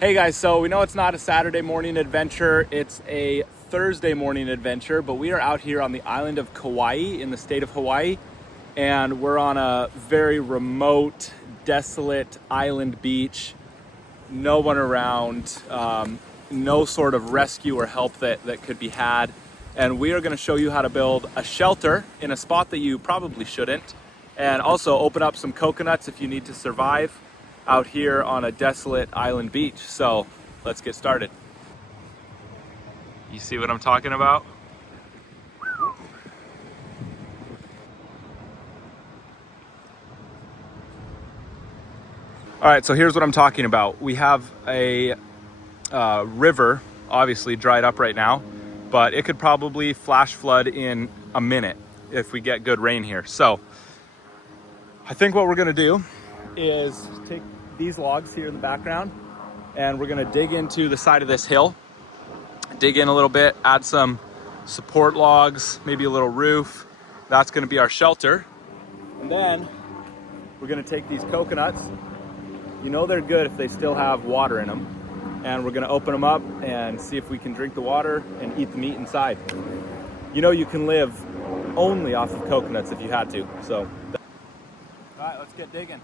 Hey guys, so we know it's not a Saturday morning adventure, it's a Thursday morning adventure, but we are out here on the island of Kauai in the state of Hawaii, and we're on a very remote, desolate island beach, no one around, no sort of rescue or help that could be had. And we are gonna show you how to build a shelter in a spot that you probably shouldn't, and also open up some coconuts if you need to survive out here on a desolate island beach. So let's get started. You see what I'm talking about? All right, so here's what I'm talking about. We have a river, obviously dried up right now, but it could probably flash flood in a minute if we get good rain here. So I think what we're gonna do is take these logs here in the background, and we're gonna dig into the side of this hill, dig in a little bit, add some support logs, maybe a little roof. That's gonna be our shelter. And then we're gonna take these coconuts. You know they're good if they still have water in them. And we're gonna open them up and see if we can drink the water and eat the meat inside. You know you can live only off of coconuts if you had to, so. All right, let's get digging.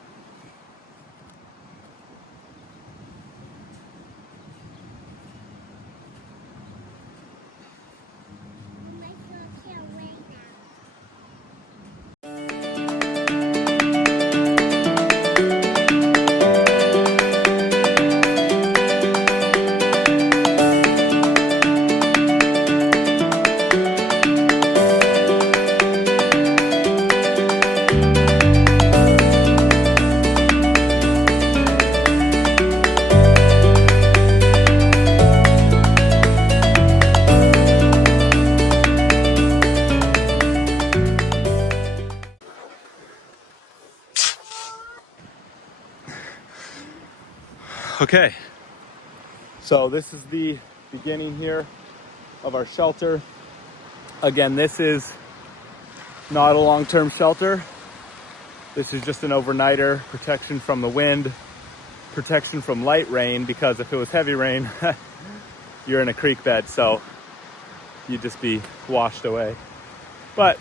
Okay, so this is the beginning here of our shelter. Again, this is not a long-term shelter. This is just an overnighter, protection from the wind, protection from light rain, because if it was heavy rain, you're in a creek bed, so you'd just be washed away. But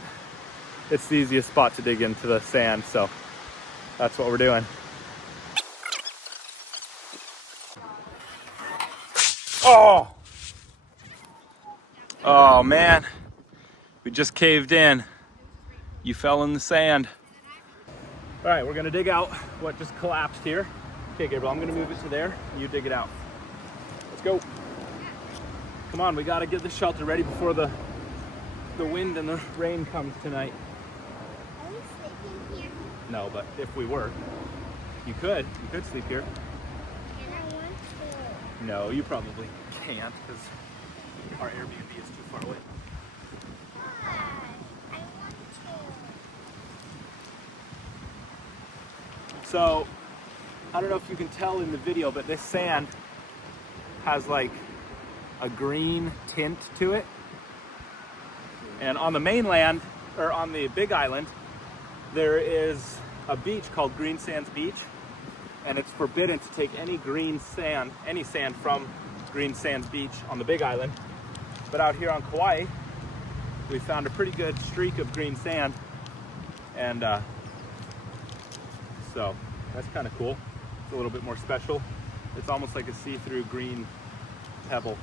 it's the easiest spot to dig into the sand, so that's what we're doing. Oh man, we just caved in. You fell in the sand. All right, we're gonna dig out what just collapsed here. Okay, Gabriel, I'm gonna move it to there. You dig it out. Let's go. Come on, we gotta get the shelter ready before the wind and the rain comes tonight. Are we sleeping here? No, but if we were, you could sleep here. And I want to. No, you probably can't because our Airbnb is too far away. I want to. So, I don't know if you can tell in the video, but this sand has like a green tint to it. And on the mainland, or on the Big Island, there is a beach called Green Sands Beach, and it's forbidden to take any green sand, any sand from Green Sands Beach on the Big Island. But out here on Kauai, we found a pretty good streak of green sand, and so that's kind of cool. It's a little bit more special. It's almost like a see-through green pebble.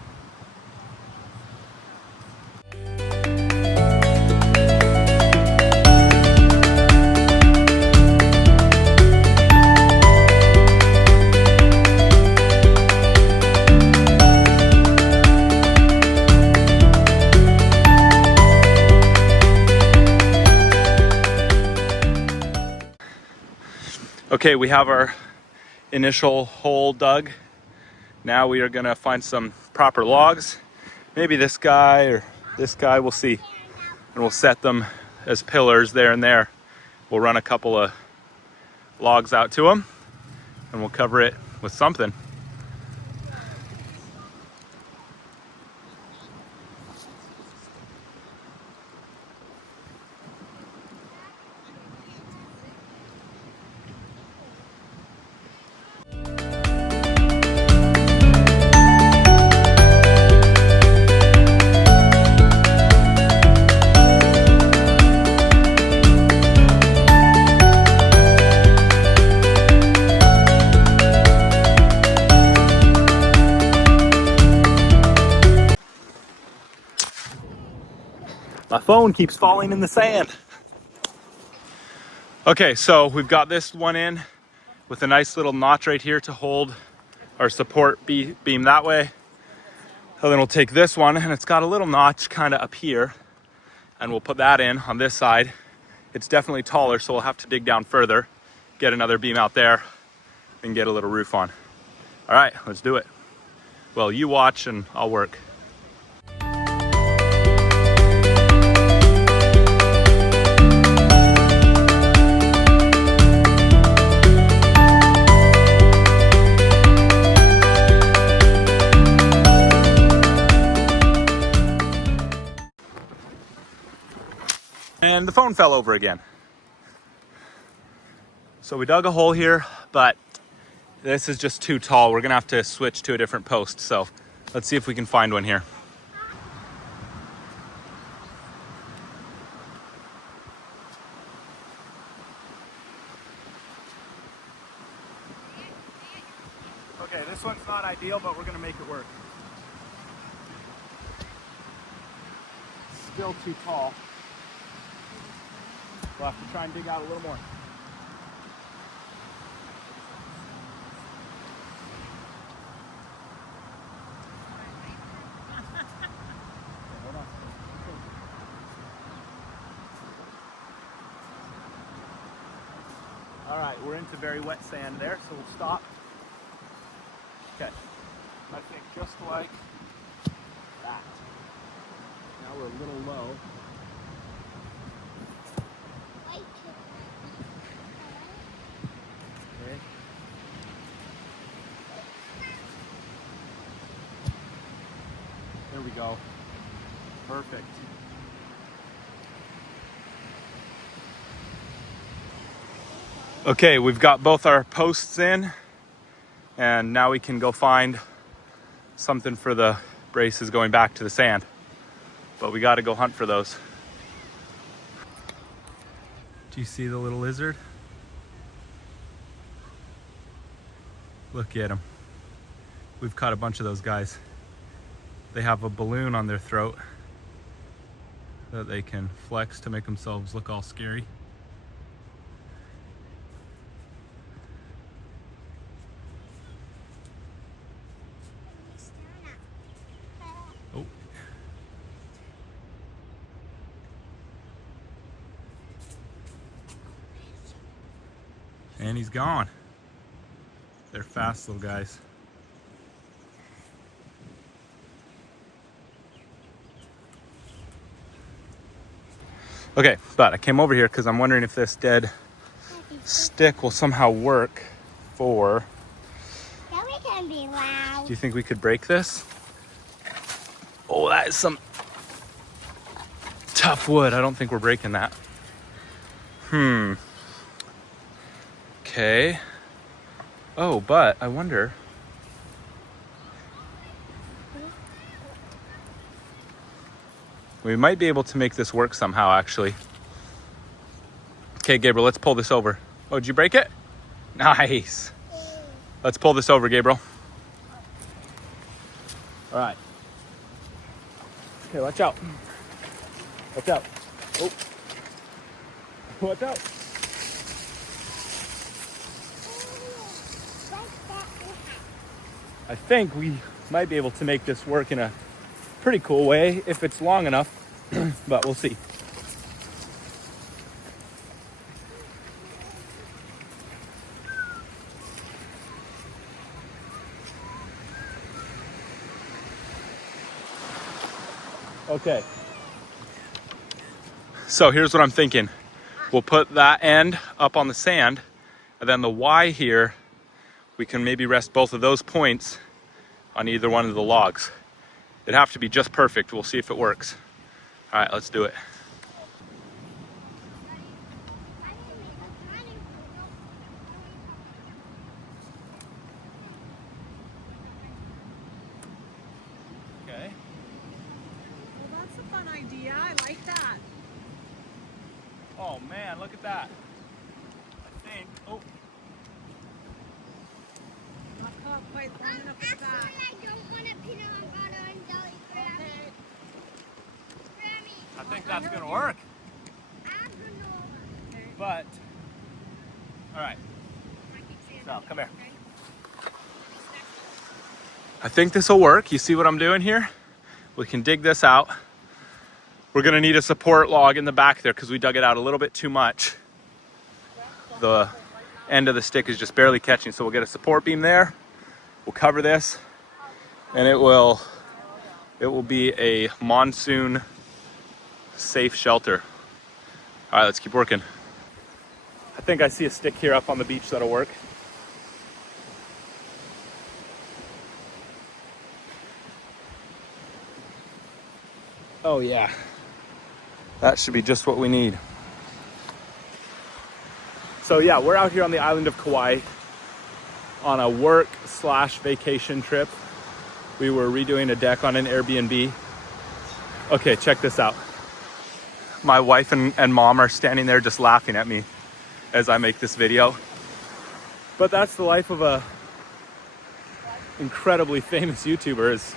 Okay, we have our initial hole dug. Now we are gonna find some proper logs. Maybe this guy or this guy, we'll see. And we'll set them as pillars there and there. We'll run a couple of logs out to them and we'll cover it with something. phone keeps falling in the sand. Okay, so we've got this one in with a nice little notch right here to hold our support beam that way. And then we'll take this one, and it's got a little notch kind of up here, and we'll put that in on this side. It's definitely taller, so we'll have to dig down further, get another beam out there, and get a little roof on. All right, let's do it. Well, you watch and I'll work. And the phone fell over again. So we dug a hole here, but this is just too tall. We're gonna have to switch to a different post. So let's see if we can find one here. Okay, this one's not ideal, but we're gonna make it work. Still too tall. We'll have to try and dig out a little more. All right, we're into very wet sand there, so we'll stop. Okay, I think just like that. Now we're a little low. Okay. There we go. Perfect. Okay, we've got both our posts in, and now we can go find something for the braces going back to the sand. But we got to go hunt for those. Do you see the little lizard? Look at him. We've caught a bunch of those guys. They have a balloon on their throat that they can flex to make themselves look all scary. Oh. And he's gone. They're fast little guys. Okay, but I came over here because I'm wondering if this dead stick will somehow work for... That we can be loud. Do you think we could break this? Oh, that is some tough wood. I don't think we're breaking that. Okay. Oh, but I wonder... We might be able to make this work somehow, actually. Okay, Gabriel, let's pull this over. Oh, did you break it? Nice. Let's pull this over, Gabriel. All right. Okay, watch out. Watch out. Oh. Watch out. I think we might be able to make this work in a pretty cool way if it's long enough, but we'll see. Okay. So here's what I'm thinking. We'll put that end up on the sand, and then the Y here, we can maybe rest both of those points on either one of the logs. It'd have to be just perfect. We'll see if it works. All right, let's do it. Okay. Well, that's a fun idea. I like that. Oh man, look at that. I think, oh. Not quite long enough for that. Actually, I don't want a peanut butter and jelly Grammy. I think that's gonna work. But, all right. So, come here. I think this will work. You see what I'm doing here? We can dig this out. We're gonna need a support log in the back there because we dug it out a little bit too much. The end of the stick is just barely catching, so we'll get a support beam there. We'll cover this, and it will be a monsoon safe shelter. All right, let's keep working. I think I see a stick here up on the beach that'll work. Oh yeah, that should be just what we need. So yeah, we're out here on the island of Kauai on a work/vacation trip. We were redoing a deck on an Airbnb. Okay, check this out. My wife and mom are standing there just laughing at me as I make this video. But that's the life of a incredibly famous YouTuber. Is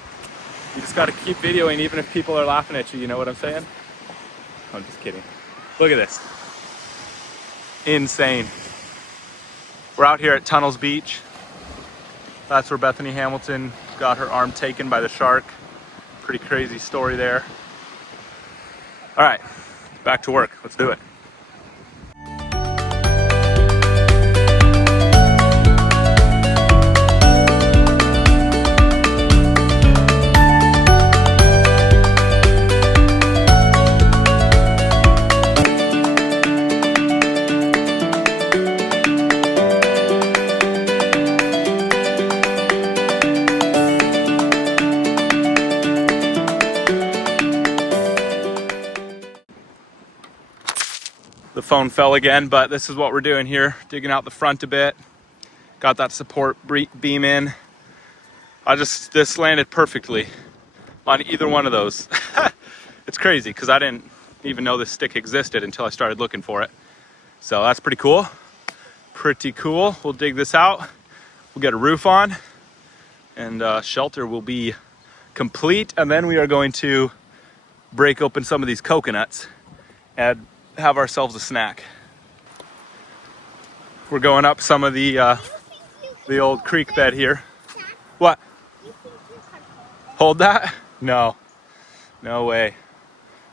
you just gotta keep videoing even if people are laughing at you, you know what I'm saying? I'm just kidding. Look at this. Insane. We're out here at Tunnels Beach. That's where Bethany Hamilton got her arm taken by the shark. Pretty crazy story there. All right, back to work. Let's do it. The phone fell again, but this is what we're doing here. Digging out the front a bit. Got that support beam in. This landed perfectly on either one of those. It's crazy because I didn't even know this stick existed until I started looking for it. So that's pretty cool. Pretty cool. We'll dig this out. We'll get a roof on and shelter will be complete. And then we are going to break open some of these coconuts and have ourselves a snack. We're going up some of the old creek bed here. What? Hold that? No. No way.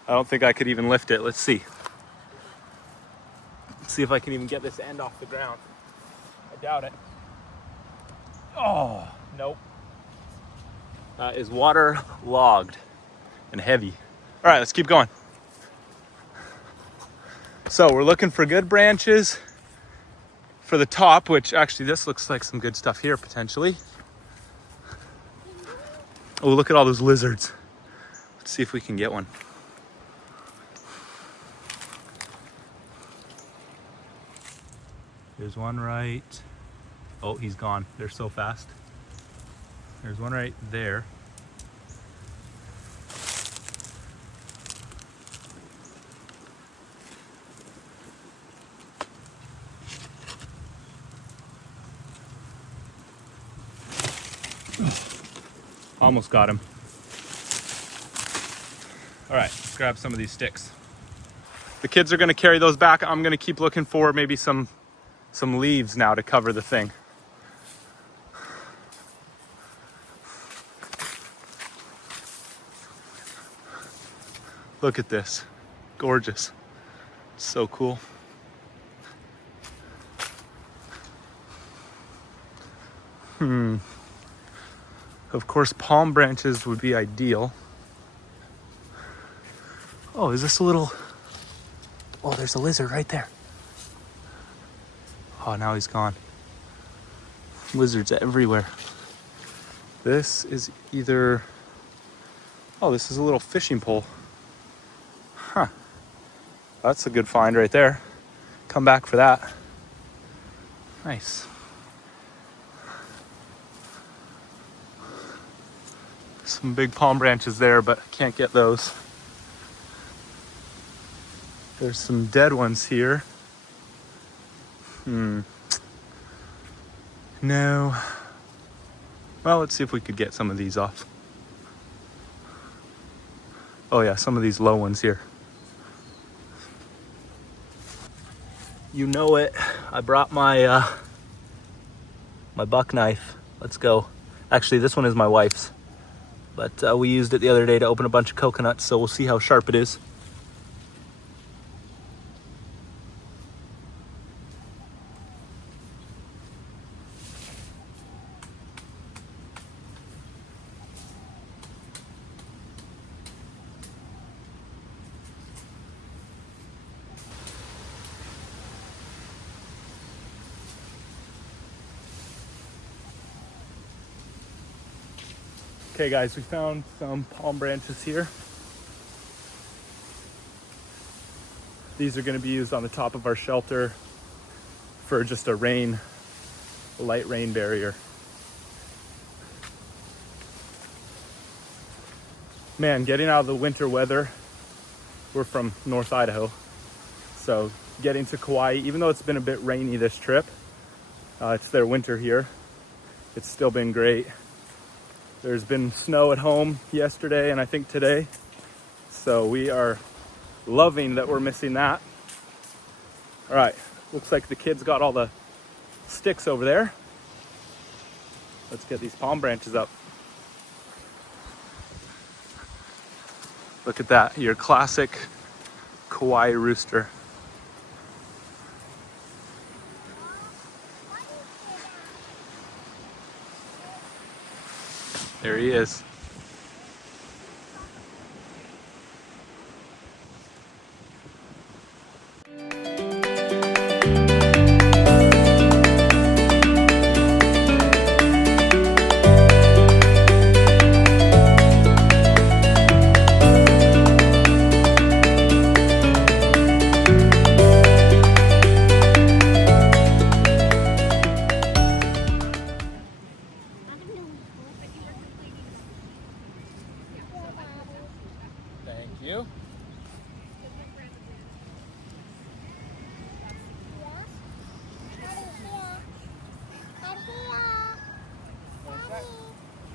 I don't think I could even lift it. Let's see. Let's see if I can even get this end off the ground. I doubt it. Oh, nope. That is waterlogged and heavy. All right, let's keep going. So we're looking for good branches for the top, which actually this looks like some good stuff here potentially. Oh, look at all those lizards. Let's see if we can get one. There's one right. Oh, he's gone. They're so fast. There's one right there. Almost got him. All right, let's grab some of these sticks. The kids are gonna carry those back. I'm gonna keep looking for maybe some leaves now to cover the thing. Look at this, gorgeous. So cool. Of course, palm branches would be ideal. Oh, is this a little... Oh, there's a lizard right there. Oh, now he's gone. Lizards everywhere. This is either... Oh, this is a little fishing pole. Huh. That's a good find right there. Come back for that. Nice. Some big palm branches there, but can't get those. There's some dead ones here. No. Well, let's see if we could get some of these off. Oh yeah, some of these low ones here. You know it. I brought my my buck knife. Let's go. Actually, this one is my wife's, but we used it the other day to open a bunch of coconuts, so we'll see how sharp it is. Okay guys, we found some palm branches here. These are going to be used on the top of our shelter for just a light rain barrier. Man, getting out of the winter weather, we're from North Idaho, so getting to Kauai, even though it's been a bit rainy this trip, it's their winter here, it's still been great. There's been snow at home yesterday and I think today, so we are loving that we're missing that. All right, looks like the kids got all the sticks over there. Let's get these palm branches up. Look at that, your classic Kauai rooster. There he is. Thank you.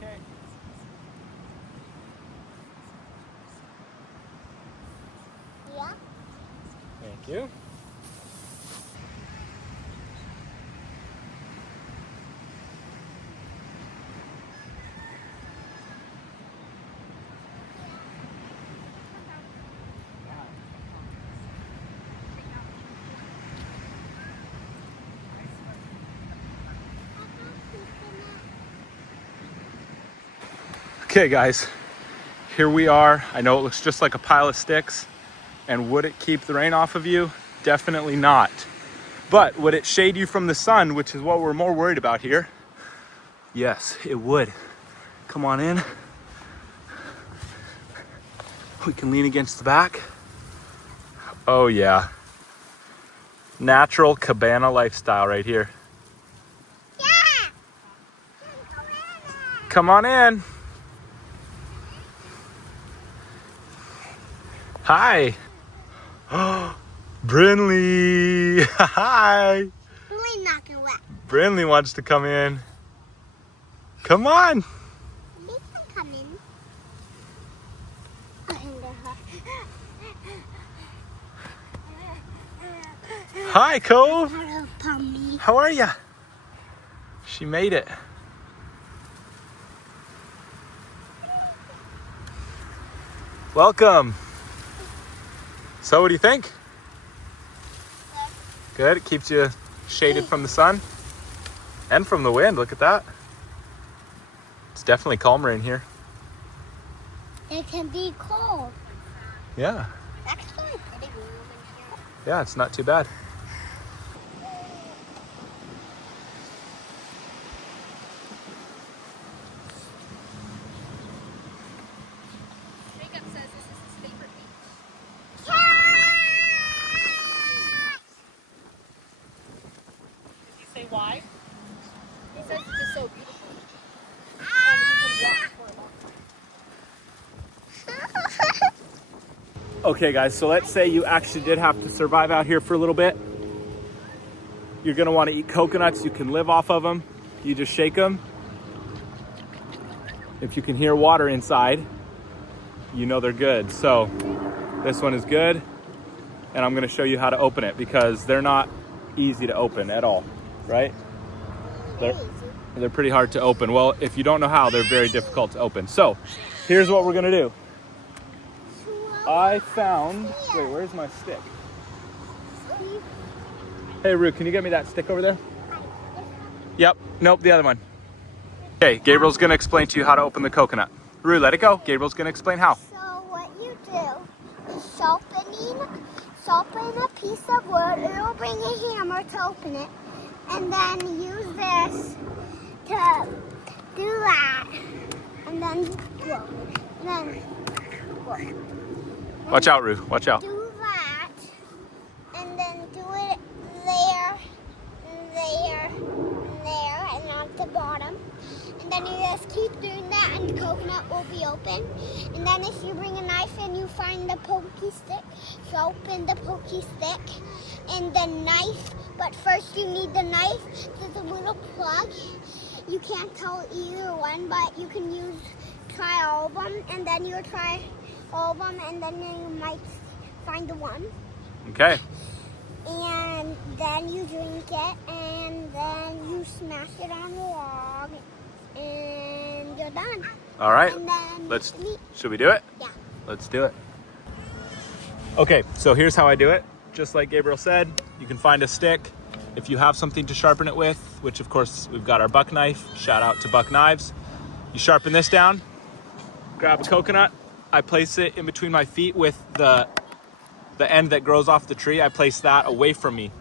Okay. Yeah. Thank you. Okay guys, here we are. I know it looks just like a pile of sticks, and would it keep the rain off of you? Definitely not. But would it shade you from the sun, which is what we're more worried about here? Yes, it would. Come on in. We can lean against the back. Oh yeah. Natural cabana lifestyle right here. Yeah. Come on in. Hi. Brinley. Hi. Really not gonna wet. Brinley wants to come in. Come on. They can come in. Hi, Cove. Hello, Pommy. How are ya? She made it. Welcome. So what do you think? Good. It keeps you shaded from the sun and from the wind. Look at that. It's definitely calmer in here. It can be cold. Yeah. Actually, pretty warm in here. Yeah, it's not too bad. Jacob says this is his favorite beach. Did you say why? He says it's just so beautiful. And you can walk for a long time. Okay guys, so let's say you actually did have to survive out here for a little bit. You're gonna wanna eat coconuts. You can live off of them. You just shake them. If you can hear water inside, you know they're good. So this one is good. And I'm gonna show you how to open it because they're not easy to open at all, right? Very They're, easy. they're pretty hard to open. Well, if you don't know how, they're very difficult to open. So here's what we're gonna do. I found, wait, where's my stick? Hey, Rue, can you get me that stick over there? Yep, nope, the other one. Okay, Gabriel's gonna explain to you how to open the coconut. Rue, let it go. Gabriel's gonna explain how. So what you do is sharpen a piece of wood. It'll bring a hammer to open it, and then use this to do that, and then go, and then go. Watch out, Rue, watch out. Do that, and then do it there, there, there, and on the bottom. And then you just keep doing that, and the coconut will be open. And then if you bring a knife and you find the pokey stick, you open the pokey stick and the knife. But first you need the knife. There's a little plug. You can't tell either one, but you can try all of them, and then you'll try all of them, and then you might find the one. Okay. And then you drink it, and then you smash it on the log, and you're done. All right, And then should we do it? Yeah. Let's do it. Okay, so here's how I do it. Just like Gabriel said, you can find a stick. If you have something to sharpen it with, which of course we've got our buck knife, shout out to Buck Knives. You sharpen this down, grab a coconut. I place it in between my feet with the end that grows off the tree. I place that away from me.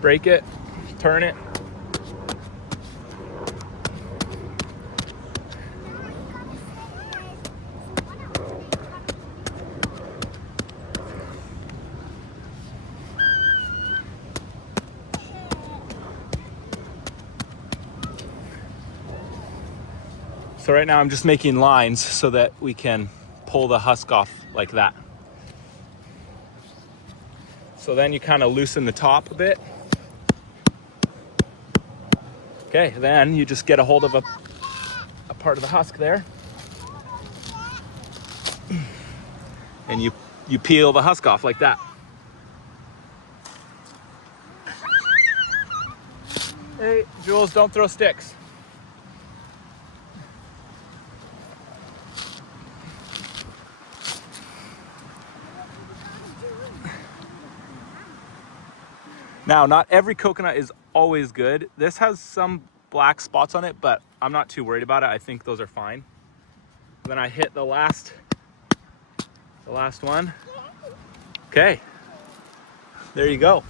Break it, turn it. So right now I'm just making lines so that we can pull the husk off like that. So then you kind of loosen the top a bit. Okay, then you just get a hold of a part of the husk there. And you peel the husk off like that. Hey, Jules, don't throw sticks. Now, not every coconut is always good. This has some black spots on it, but I'm not too worried about it. I think those are fine. Then I hit the last one. Okay, there you go.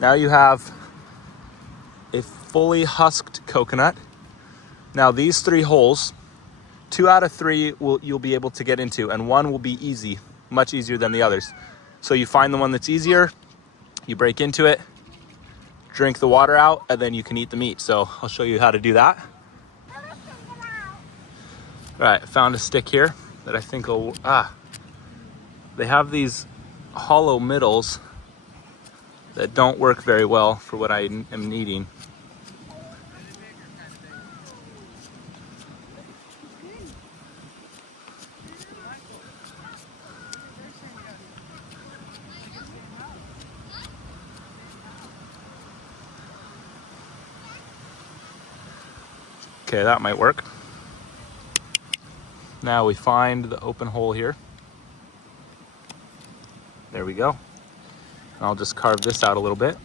Now you have a fully husked coconut. Now these 3 holes, 2 out of 3 you'll be able to get into, and 1 will be easy, much easier than the others. So you find the one that's easier, you break into it, drink the water out, and then you can eat the meat. So I'll show you how to do that. All right, I found a stick here that I think will, they have these hollow middles that don't work very well for what I am needing. Okay, that might work. Now we find the open hole here. There we go. And I'll just carve this out a little bit.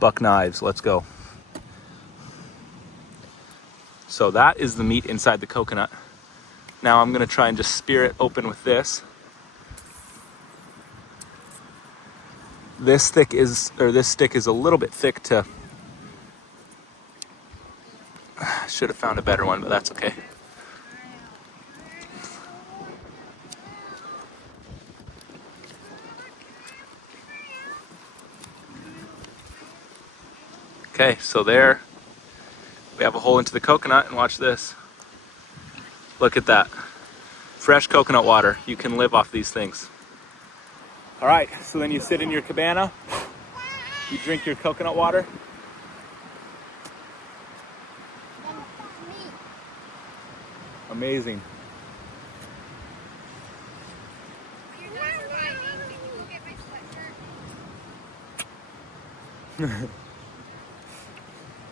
Buck Knives, let's go. So that is the meat inside the coconut. Now I'm gonna try and just spear it open with this. This stick is a little bit thick to, should have found a better one, but that's okay. Okay, so there we have a hole into the coconut, and watch this. Look at that. Fresh coconut water. You can live off these things. All right, so then you sit in your cabana, you drink your coconut water. Amazing.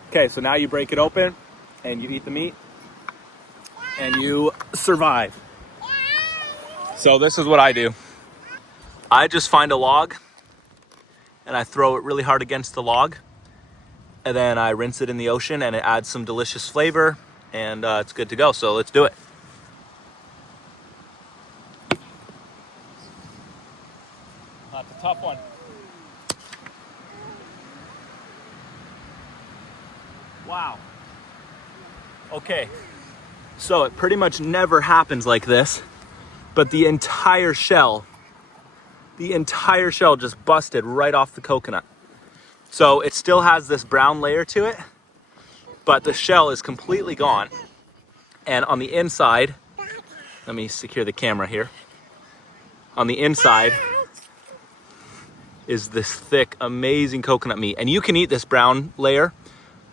Okay, so now you break it open and you eat the meat and you survive. So this is what I do. I just find a log and I throw it really hard against the log, and then I rinse it in the ocean and it adds some delicious flavor, and it's good to go. So let's do it. That's a tough one. Wow. Okay, so it pretty much never happens like this, but the entire shell just busted right off the coconut. So it still has this brown layer to it, but the shell is completely gone. And on the inside, let me secure the camera here. On the inside is this thick, amazing coconut meat. And you can eat this brown layer.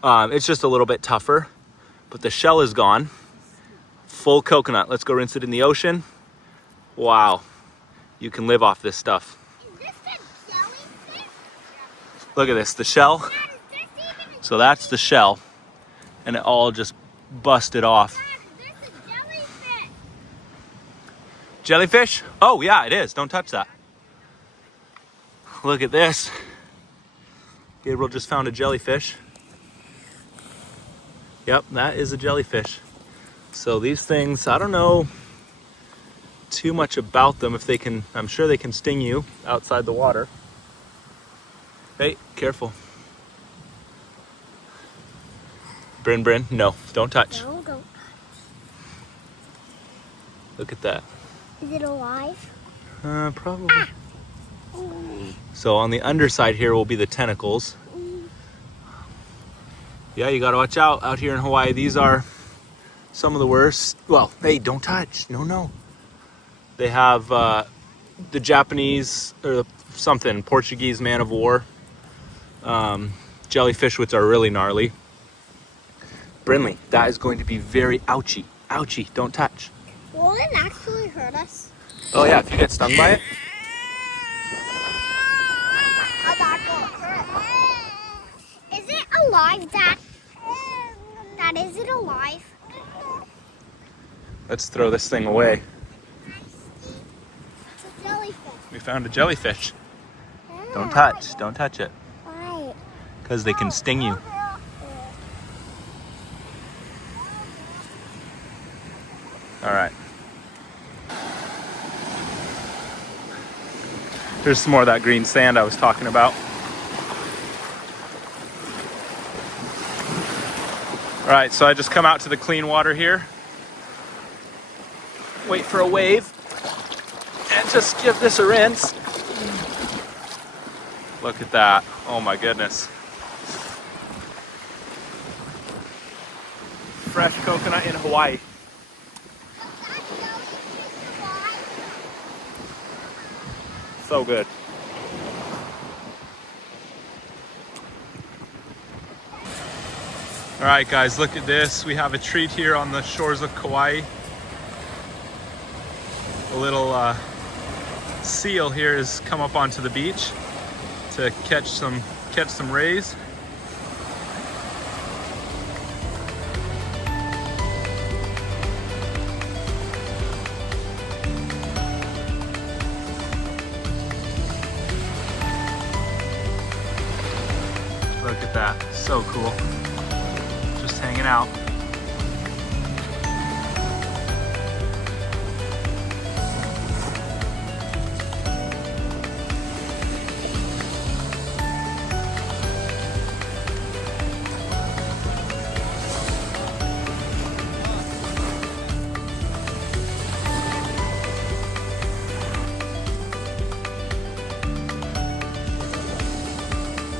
It's just a little bit tougher, but the shell is gone. Full coconut. Let's go rinse it in the ocean. Wow. You can live off this stuff. Is this a jellyfish? Look at this, the shell. So that's the shell, and it all just busted off. This is a jellyfish. Jellyfish? Oh yeah, it is. Don't touch that. Look at this. Gabriel just found a jellyfish. Yep, that is a jellyfish. So these things, I don't know too much about them. If they can, I'm sure they can sting you outside the water. Hey, careful. Bryn, no, don't touch. No, don't. Look at that. Is it alive? Probably. So on the underside here will be the tentacles. Yeah, you gotta watch out here in Hawaii. These are some of the worst. Well, hey, don't touch. No. They have the Japanese or something, Portuguese man of war. Jellyfish, which are really gnarly. Brinley, that is going to be very ouchy. Ouchy, don't touch. Will it actually hurt us? Oh yeah, if you get stung by it. Is it alive, Dad? Dad, is it alive? Let's throw this thing away. It's a jellyfish. We found a jellyfish. Don't touch it. Why? Because they can sting you. All right. Here's some more of that green sand I was talking about. All right, so I just come out to the clean water here. Wait for a wave. And just give this a rinse. Look at that. Oh my goodness. Fresh coconut in Hawaii. So good. All right, guys, look at this. We have a treat here on the shores of Kauai. A little seal here has come up onto the beach to catch some rays. Look at that, so cool. Just hanging out.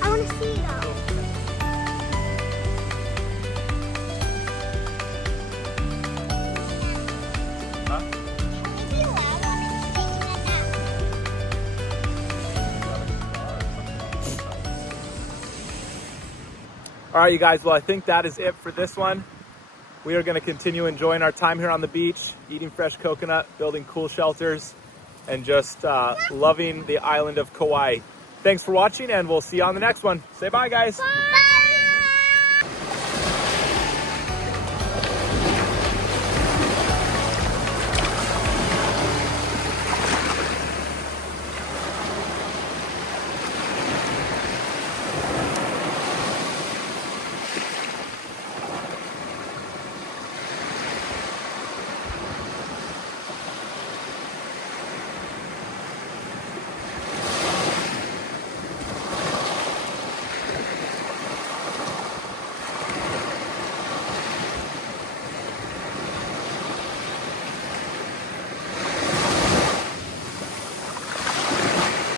I want to see though. All right, you guys, well, I think that is it for this one. We are going to continue enjoying our time here on the beach, eating fresh coconut, building cool shelters, and just loving the island of Kauai. Thanks for watching, and we'll see you on the next one. Say bye, guys. Bye.